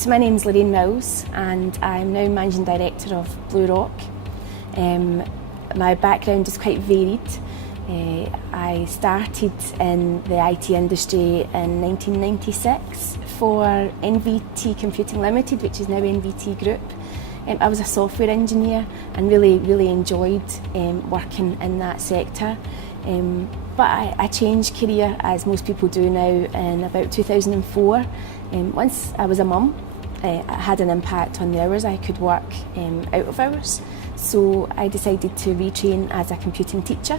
So my name's Lorraine and I'm now Managing Director of Blue Rock. My background is quite varied. I started in the IT industry in 1996 for NVT Computing Limited, which is now NVT Group. I was a software engineer and really enjoyed working in that sector. But I changed career, as most people do now, in about 2004. Once I was a mum, it had an impact on the hours I could work out of hours. So I decided to retrain as a computing teacher.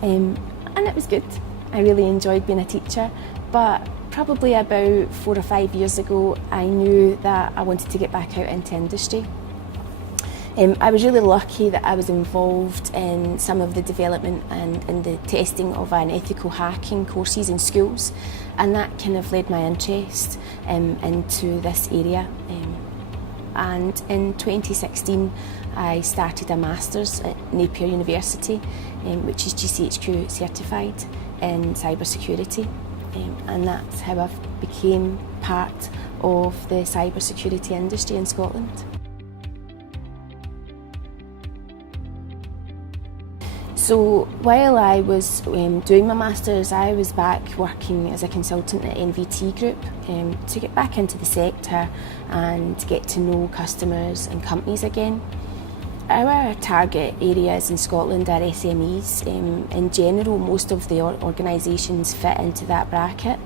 And it was good. I really enjoyed being a teacher. But probably about 4 or 5 years ago, I knew that I wanted to get back out into industry. I was really lucky that I was involved in some of the development and in the testing of an ethical hacking courses in schools, and that kind of led my interest into this area. And in 2016 I started a Masters at Napier University, which is GCHQ certified in cybersecurity, and that's how I became part of the cybersecurity industry in Scotland. So while I was doing my Masters, I was back working as a consultant at NVT Group to get back into the sector and get to know customers and companies again. Our target areas in Scotland are SMEs. In general, most of the organisations fit into that bracket.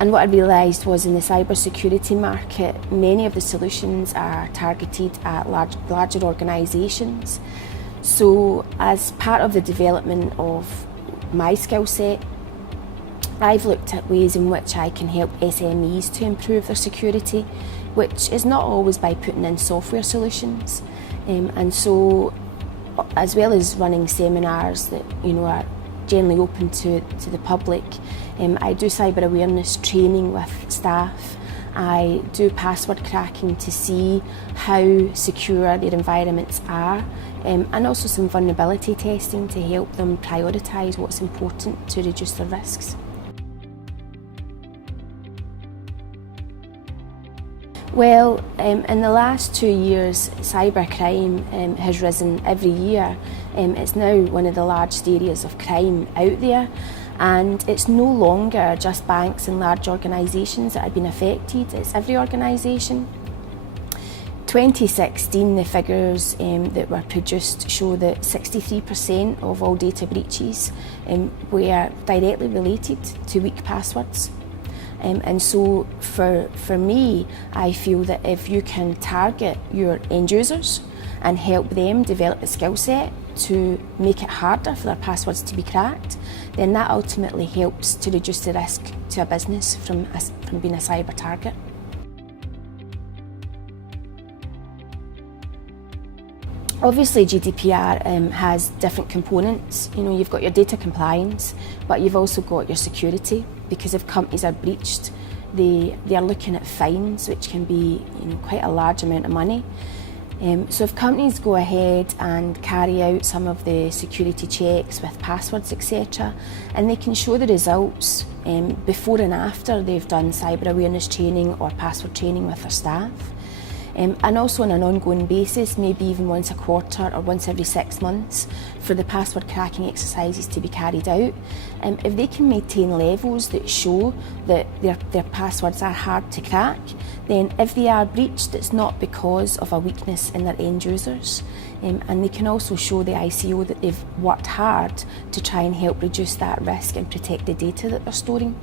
And what I realised was in the cybersecurity market, many of the solutions are targeted at larger organisations. So as part of the development of my skill set, I've looked at ways in which I can help SMEs to improve their security, which is not always by putting in software solutions. And so, as well as running seminars that are generally open to the public, I do cyber awareness training with staff. I do password cracking to see how secure their environments are, and also some vulnerability testing to help them prioritise what's important to reduce their risks. Well, in the last 2 years, cybercrime has risen every year. It's now one of the largest areas of crime out there. And it's no longer just banks and large organisations that have been affected, it's every organisation. 2016, the figures that were produced show that 63% of all data breaches were directly related to weak passwords. And so for me, I feel that if you can target your end users and help them develop a skill set to make it harder for their passwords to be cracked, then that ultimately helps to reduce the risk to a business from being a cyber target. Obviously GDPR has different components. You've got your data compliance, but you've also got your security, because if companies are breached, they are looking at fines, which can be quite a large amount of money. So if companies go ahead and carry out some of the security checks with passwords, etc., and they can show the results before and after they've done cyber awareness training or password training with their staff, and also on an ongoing basis, maybe even once a quarter or once every 6 months, for the password cracking exercises to be carried out. If they can maintain levels that show that their passwords are hard to crack, then if they are breached, it's not because of a weakness in their end users. And they can also show the ICO that they've worked hard to try and help reduce that risk and protect the data that they're storing.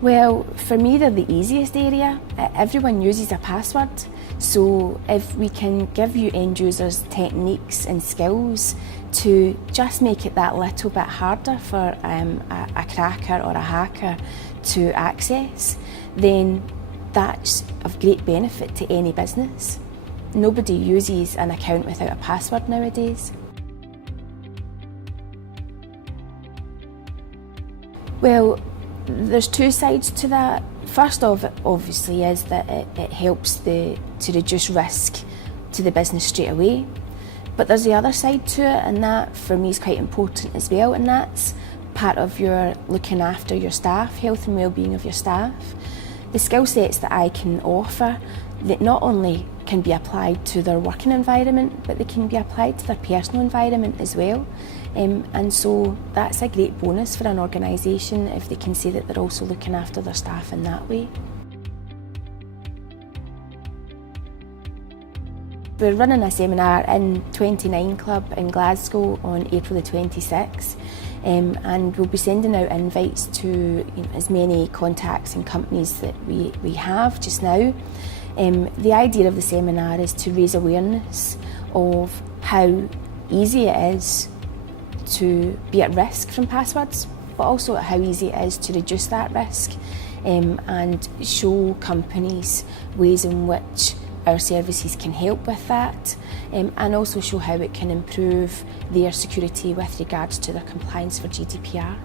Well, for me, they're the easiest area. Everyone uses a password, so if we can give you end users techniques and skills to just make it that little bit harder for a cracker or a hacker to access, then that's of great benefit to any business. Nobody uses an account without a password nowadays. Well, there's two sides to that. First off, obviously, is that it helps to reduce risk to the business straight away. But there's the other side to it, and that for me is quite important as well, and that's part of your looking after your staff, health and wellbeing of your staff. The skill sets that I can offer that not only can be applied to their working environment, but they can be applied to their personal environment as well. And so that's a great bonus for an organisation if they can say that they're also looking after their staff in that way. We're running a seminar in 29 Club in Glasgow on April the 26th, and we'll be sending out invites to as many contacts and companies that we have just now. The idea of the seminar is to raise awareness of how easy it is to be at risk from passwords, but also how easy it is to reduce that risk, and show companies ways in which our services can help with that, and also show how it can improve their security with regards to their compliance for GDPR.